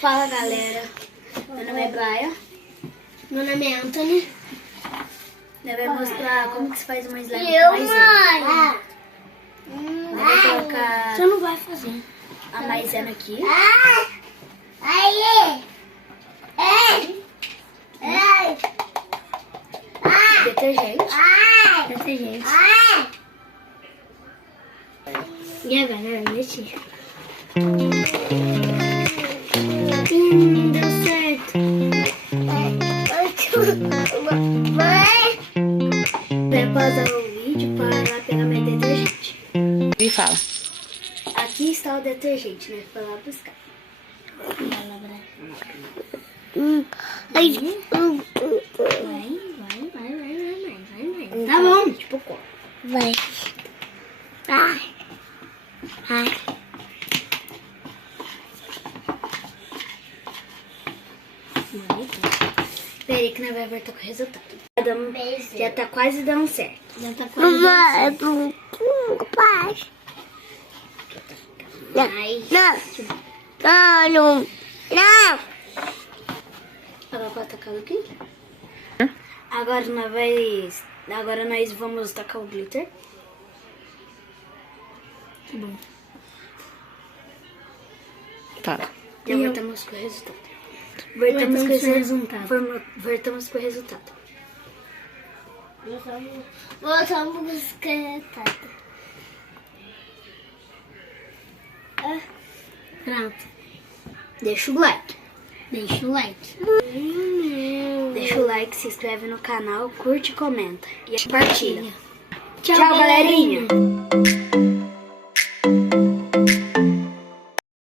Fala, galera. Meu nome é Blaia. Meu nome é Anthony. Eu vou mostrar como que se faz uma slime Eu, com maisena. mãe. Eu vou colocar Você não vai fazer. a maisena aqui. Detergente. E agora, mexer. Deu certo. Vai pausar o vídeo para ir lá pegar meu detergente. E fala. Aqui está o detergente, né? Foi lá buscar. Vai. Tá bom, tipo como? Vai. Ai. Peraí que nós vamos ver com o resultado. Já tá quase dando certo. Já tá quase dando certo. Não. Agora pode tacar aqui. Agora nós vamos tacar o glitter. Tá bom. Tá. Já voltamos com o resultado. Voltamos com o resultado. Voltamos com o resultado. Voltamos com o resultado. Pronto. Deixa o like. Deixa o like. Deixa o like, se inscreve no canal, curte e comenta. E compartilha. Tchau, Tchau, galerinha.